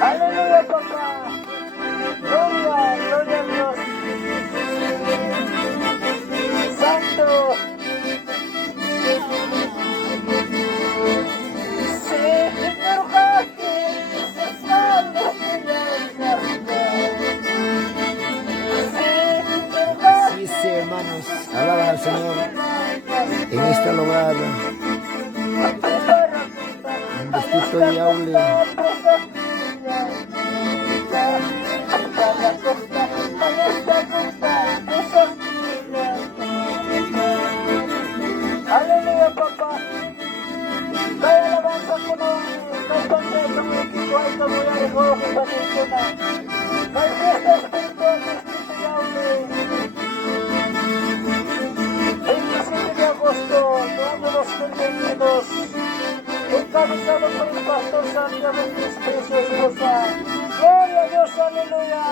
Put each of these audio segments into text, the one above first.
Aleluya, papá. Gloria, gloria a Dios. Santo. Señor Jaque, se salva Sí, sí, hermanos, alaban al Señor en este lugar. Un vestido y aule. Aleluya, papá. Vaya alabanza como no espanté como equipo hay como ya de juego que patrocina. Manifiesta espiritual de Espíritu Yahweh. 27 de agosto del año 2022. Encabezado por el pastor Santiago Cristo y su esposa. Gloria a Dios, aleluya.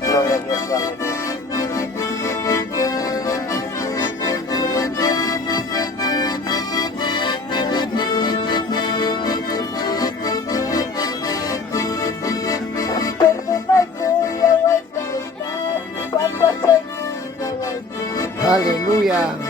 Gloria a Dios, aleluya. Aleluya.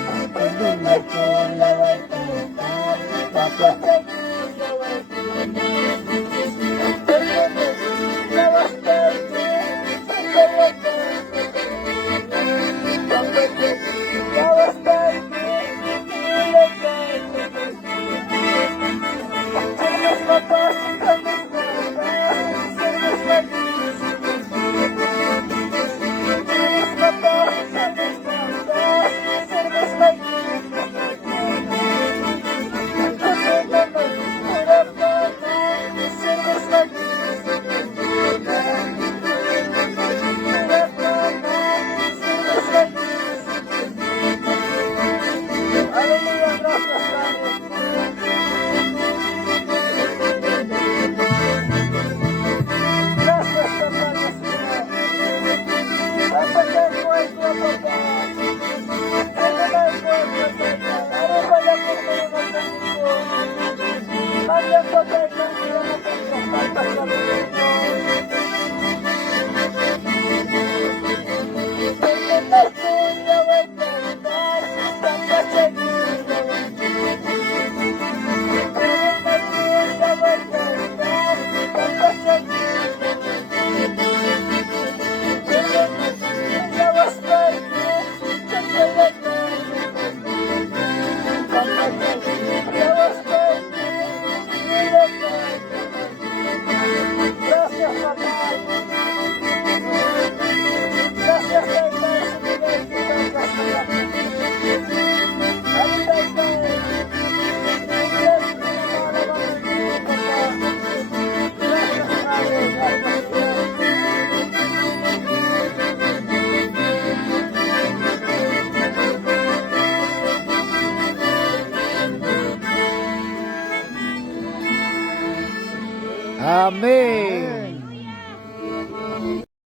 Amén.